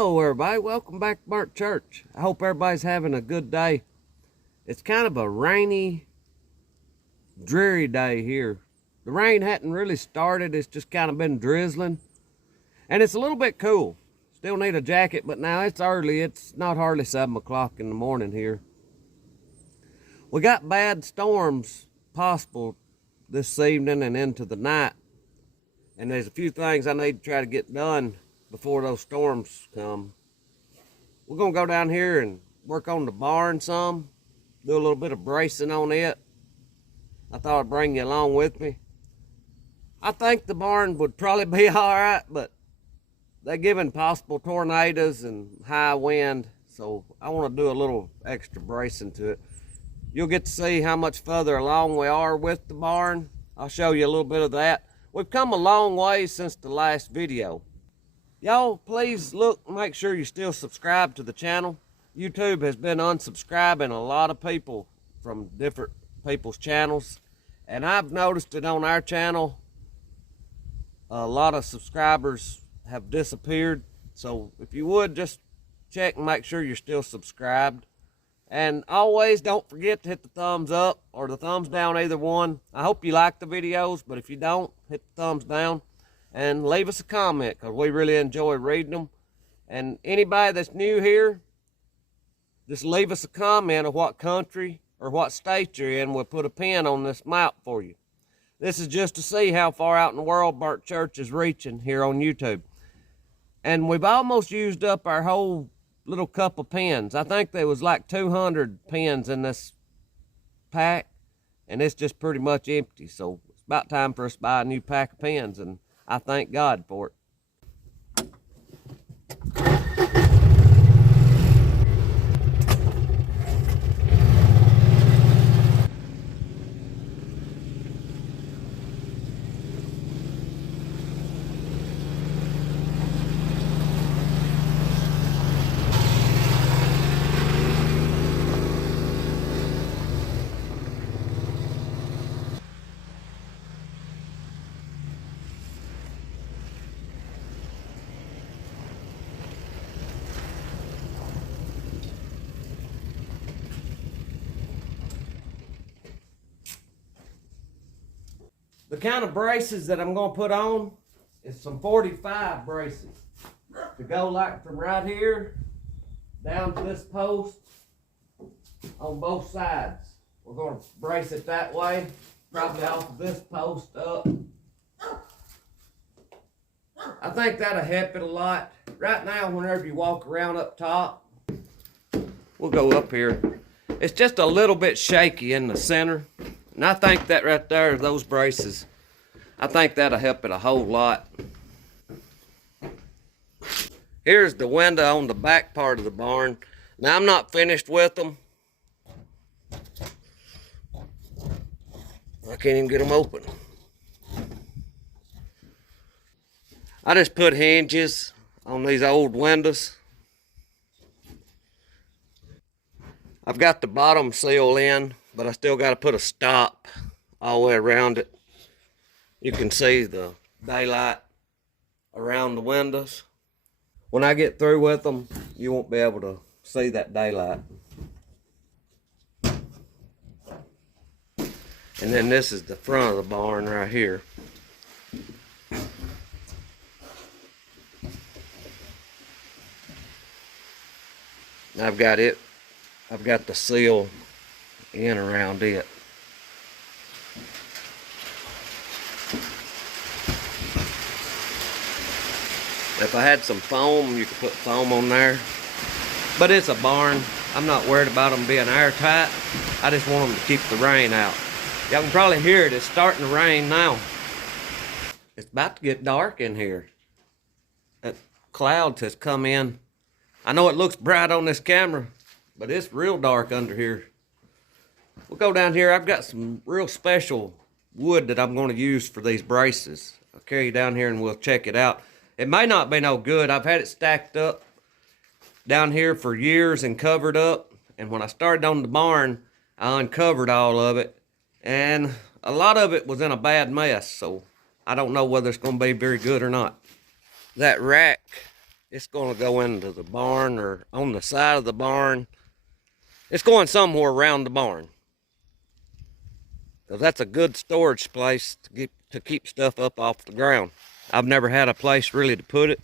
Hello everybody, welcome back to Burnt Church. I hope everybody's having a good day. It's kind of a rainy, dreary day here. The rain hadn't really started, it's just kind of been drizzling. And it's a little bit cool. Still need a jacket, but now it's early. It's not hardly 7 o'clock in the morning here. We got bad storms possible this evening and into the night. And there's a few things I need to try to get done before those storms come. We're gonna go down here and work on the barn some, do a little bit of bracing on it. I thought I'd bring you along with me. I think the barn would probably be all right, but they're giving possible tornadoes and high wind, so I want to do a little extra bracing to it. You'll get to see how much further along we are with the barn. I'll show you a little bit of that. We've come a long way since the last video. Y'all, please look, make sure you still subscribe to the channel. YouTube has been unsubscribing a lot of people from different people's channels. And I've noticed it on our channel. A lot of subscribers have disappeared. So if you would, just check and make sure you're still subscribed. And always don't forget to hit the thumbs up or the thumbs down, either one. I hope you like the videos, but if you don't, hit the thumbs down. And leave us a comment, because we really enjoy reading them. And anybody that's new here, just leave us a comment of what country or what state you're in. We'll put a pin on this map for you. This is just to see how far out in the world Burnt Church is reaching here on YouTube. And we've almost used up our whole little cup of pins. I think there was like 200 pins in this pack, and it's just pretty much empty. So it's about time for us to buy a new pack of pins, and I thank God for it. The kind of braces that I'm going to put on is some 45 braces to go like from right here down to this post on both sides. We're going to brace it that way, probably off of this post up. I think that'll help it a lot. Right now, whenever you walk around up top, we'll go up here. It's just a little bit shaky in the center. And I think that right there, those braces, I think that'll help it a whole lot. Here's the window on the back part of the barn. Now, I'm not finished with them. I can't even get them open. I just put hinges on these old windows. I've got the bottom seal in, but I still got to put a stop all the way around it. You can see the daylight around the windows. When I get through with them, you won't be able to see that daylight. And then this is the front of the barn right here. I've got the seal in around it. If I had some foam, you could put foam on there. But it's a barn. I'm not worried about them being airtight. I just want them to keep the rain out. Y'all can probably hear it. It's starting to rain now. It's about to get dark in here. That clouds has come in. I know it looks bright on this camera, but it's real dark under here. We'll go down here. I've got some real special wood that I'm going to use for these braces. I'll carry you down here and we'll check it out. It may not be no good. I've had it stacked up down here for years and covered up. And when I started on the barn, I uncovered all of it. And a lot of it was in a bad mess. So I don't know whether it's going to be very good or not. That rack It's going to go into the barn or on the side of the barn. It's going somewhere around the barn. Because that's a good storage place to keep stuff up off the ground. I've never had a place really to put it.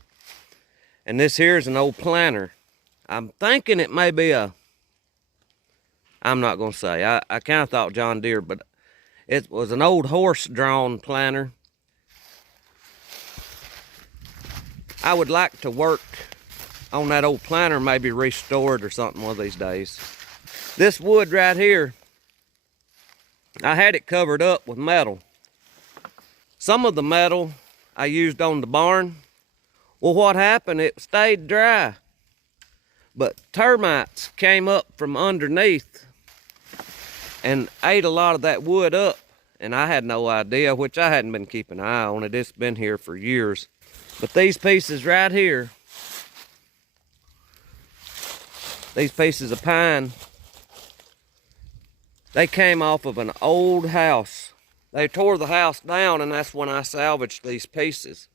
And this here is an old planter. I'm thinking it may be I'm not going to say. I kind of thought John Deere, but it was an old horse-drawn planter. I would like to work on that old planter, maybe restore it or something one of these days. This wood right here, I had it covered up with metal. Some of the metal I used on the barn. Well, what happened? It stayed dry. But termites came up from underneath and ate a lot of that wood up. And I had no idea, which I hadn't been keeping an eye on it. It's been here for years. But these pieces right here, these pieces of pine, they came off of an old house. They tore the house down, and that's when I salvaged these pieces.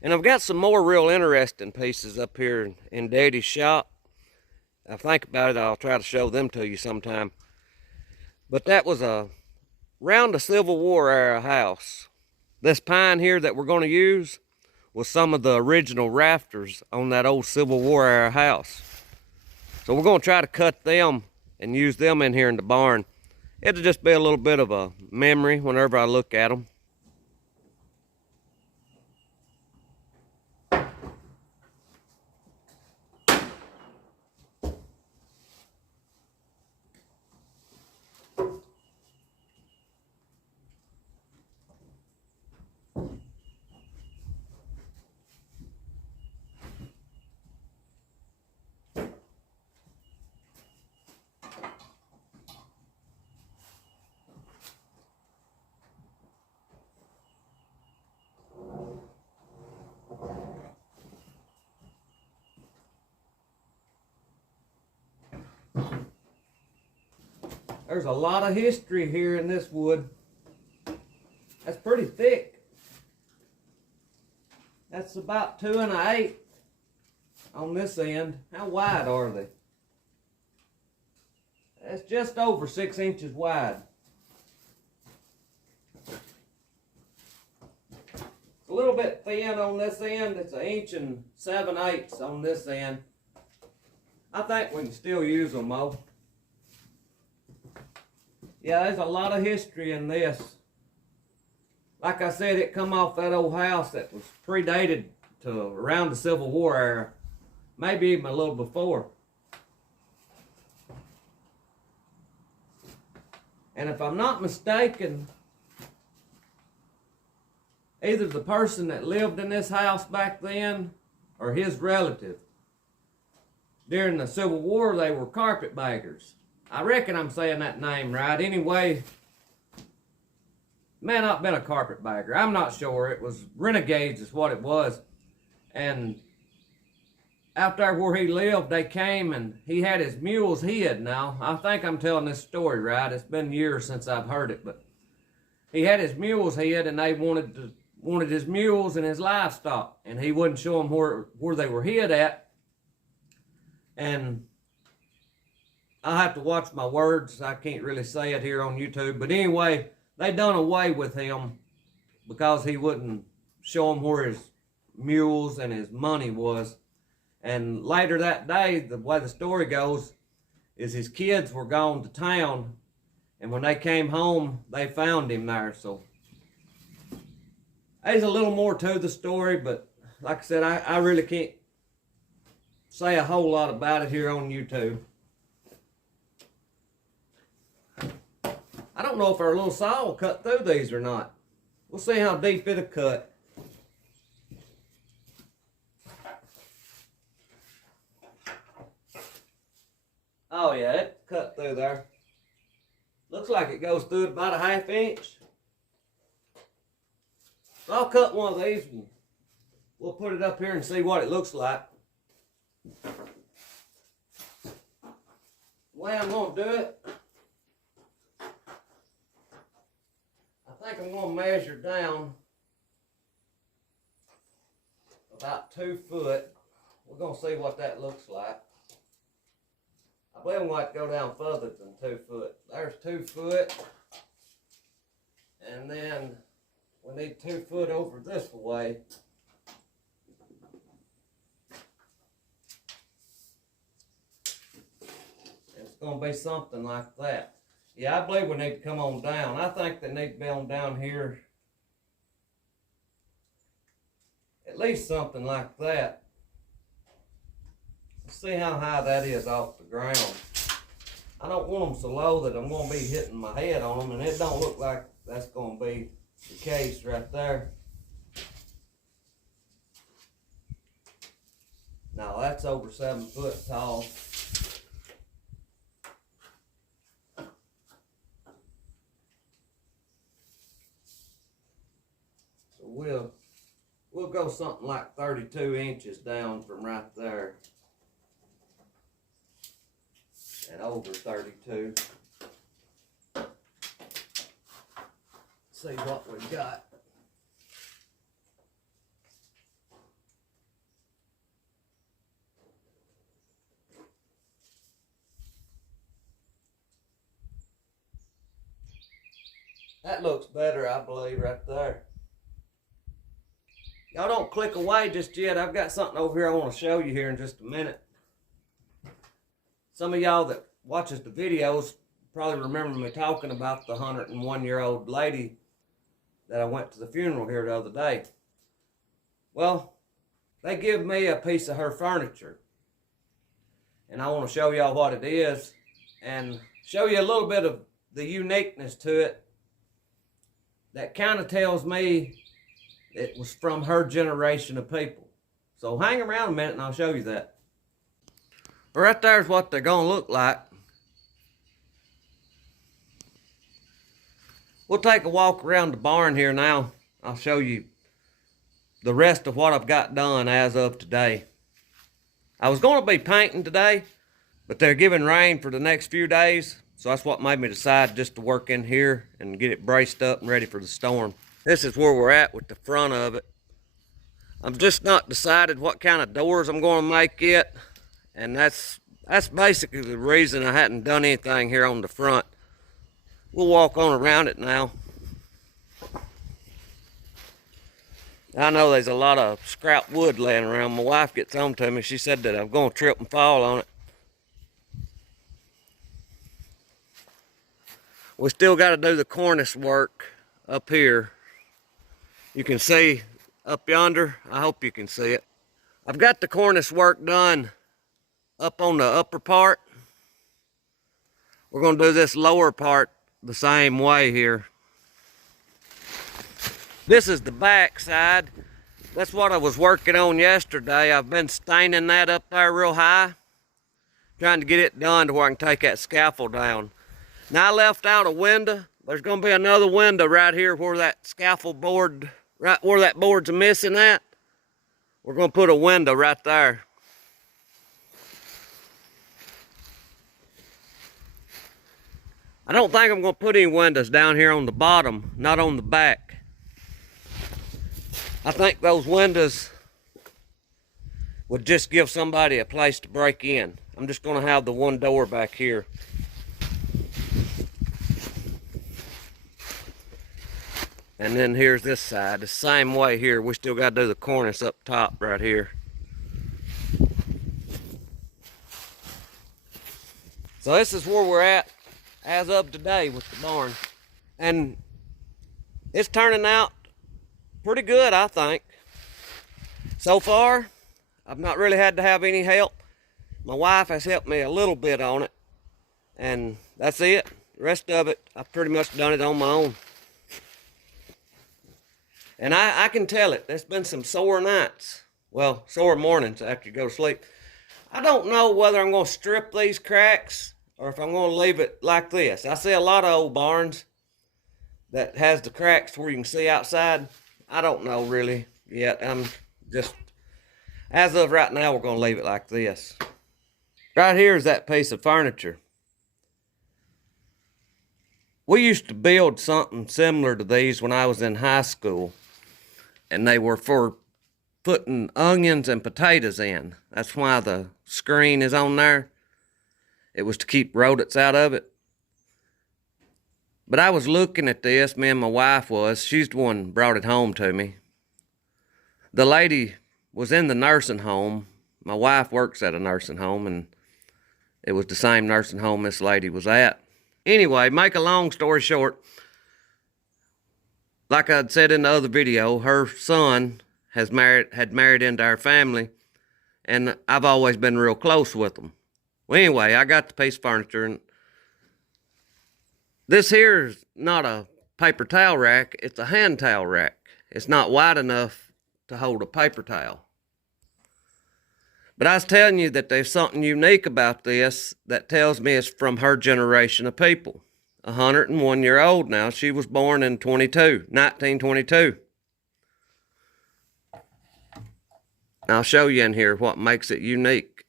And I've got some more real interesting pieces up here in Daddy's shop. I think about it, I'll try to show them to you sometime. But that was around the Civil War era house. This pine here that we're going to use was some of the original rafters on that old Civil War era house. So we're going to try to cut them and use them in here in the barn. It'll just be a little bit of a memory whenever I look at them. There's a lot of history here in this wood. That's pretty thick. That's about 2 1/8 on this end. How wide are they? That's just over 6 inches wide. It's a little bit thin on this end. It's 1 7/8 inches on this end. I think we can still use them though. Yeah, there's a lot of history in this. Like I said, it come off that old house that was predated to around the Civil War era. Maybe even a little before. And if I'm not mistaken, either the person that lived in this house back then or his relative. During the Civil War, they were carpetbaggers. I reckon I'm saying that name right. Anyway, may not been a carpetbagger. I'm not sure. It was renegades is what it was. And out there where he lived, they came and he had his mules hid now. I think I'm telling this story right. It's been years since I've heard it, but he had his mules hid and they wanted his mules and his livestock. And he wouldn't show them where they were hid at. And I'll have to watch my words. I can't really say it here on YouTube. But anyway, they done away with him because he wouldn't show them where his mules and his money was. And later that day, the way the story goes, is his kids were gone to town. And when they came home, they found him there. So there's a little more to the story. But like I said, I really can't say a whole lot about it here on YouTube. I don't know if our little saw will cut through these or not. We'll see how deep it'll cut. Oh yeah, it cut through there. Looks like it goes through it about 1/2 inch. So I'll cut one of these and we'll put it up here and see what it looks like. The way I'm going to do it, I think I'm going to measure down about 2 foot. we're going to see what that looks like. I believe I'm going to have to go down further than 2 foot. There's 2 foot. And then we need 2 foot over this way. And it's going to be something like that. Yeah, I believe we need to come on down. I think they need to be on down here. At least something like that. Let's see how high that is off the ground. I don't want them so low that I'm going to be hitting my head on them, and it don't look like that's going to be the case right there. Now that's over 7 foot tall. So we'll go something like 32 inches down from right there. And over 32. See what we got. That looks better, I believe, right there. Y'all don't click away just yet. I've got something over here I want to show you here in just a minute. Some of y'all that watches the videos probably remember me talking about the 101-year-old lady that I went to the funeral here the other day. Well, they give me a piece of her furniture. And I want to show y'all what it is and show you a little bit of the uniqueness to it that kind of tells me it was from her generation of people. So hang around a minute and I'll show you that. Right there's what they're going to look like. We'll take a walk around the barn here now. I'll show you the rest of what I've got done as of today. I was going to be painting today, but they're giving rain for the next few days. So that's what made me decide just to work in here and get it braced up and ready for the storm. This is where we're at with the front of it. I'm just not decided what kind of doors I'm going to make yet. And that's basically the reason I hadn't done anything here on the front. We'll walk on around it now. I know there's a lot of scrap wood laying around. My wife gets on to me. She said that I'm going to trip and fall on it. We still got to do the cornice work up here. You can see up yonder. I hope you can see it. I've got the cornice work done up on the upper part. We're going to do this lower part the same way here. This is the back side. That's what I was working on yesterday. I've been staining that up there real high, trying to get it done to where I can take that scaffold down. Now I left out a window. There's going to be another window right here where that scaffold board, right where that board's missing at. We're going to put a window right there. I don't think I'm going to put any windows down here on the bottom, not on the back. I think those windows would just give somebody a place to break in. I'm just going to have the one door back here. And then here's this side, the same way here. We still got to do the cornice up top right here. So this is where we're at as of today with the barn. And it's turning out pretty good, I think. So far, I've not really had to have any help. My wife has helped me a little bit on it. And that's it. The rest of it, I've pretty much done it on my own. And I can tell it. There's been some sore nights. Well, sore mornings after you go to sleep. I don't know whether I'm going to strip these cracks or if I'm going to leave it like this. I see a lot of old barns that has the cracks where you can see outside. I don't know really yet. I'm just, as of right now, we're going to leave it like this. Right here is that piece of furniture. We used to build something similar to these when I was in high school. And they were for putting onions and potatoes in. That's why the screen is on there. It was to keep rodents out of it. But I was looking at this, me and my wife was. She's the one who brought it home to me. The lady was in the nursing home. My wife works at a nursing home, and it was the same nursing home this lady was at. Anyway, make a long story short, like I'd said in the other video, her son had married into our family, and I've always been real close with them. Well, anyway, I got the piece of furniture, and this here is not a paper towel rack, it's a hand towel rack. It's not wide enough to hold a paper towel. But I was telling you that there's something unique about this that tells me it's from her generation of people. 101-year-old now. She was born in 1922. I'll show you in here what makes it unique.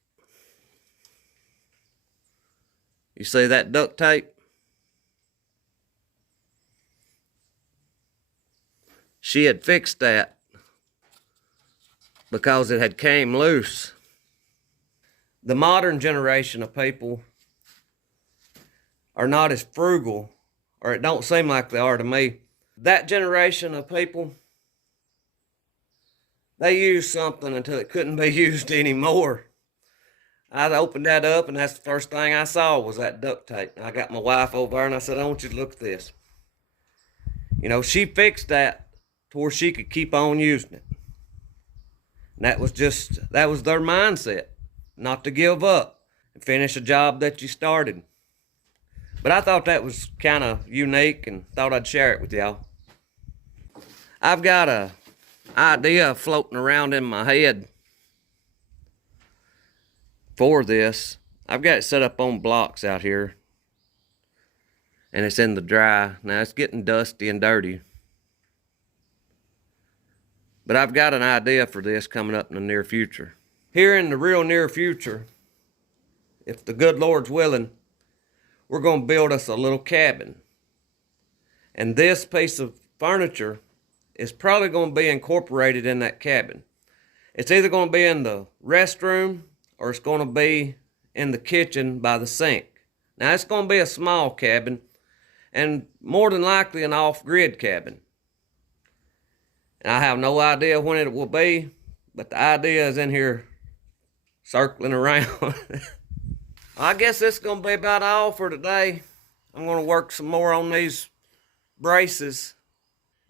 You see that duct tape? She had fixed that because it had came loose. The modern generation of people are not as frugal, or it don't seem like they are to me. That generation of people, they used something until it couldn't be used anymore. I opened that up, and that's the first thing I saw was that duct tape. I got my wife over there, and I said, I want you to look at this. You know, she fixed that to where she could keep on using it. And that was their mindset, not to give up and finish a job that you started. But I thought that was kind of unique and thought I'd share it with y'all. I've got an idea floating around in my head for this. I've got it set up on blocks out here, and it's in the dry. Now it's getting dusty and dirty. But I've got an idea for this coming up in the near future. Here in the real near future, if the good Lord's willing, we're going to build us a little cabin. And this piece of furniture is probably going to be incorporated in that cabin. It's either going to be in the restroom or it's going to be in the kitchen by the sink. Now, it's going to be a small cabin and more than likely an off-grid cabin. And I have no idea when it will be, but the idea is in here circling around. I guess this is going to be about all for today. I'm going to work some more on these braces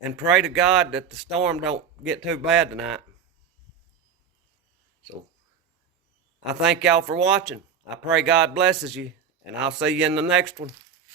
and pray to God that the storm don't get too bad tonight. So, I thank y'all for watching. I pray God blesses you, and I'll see you in the next one.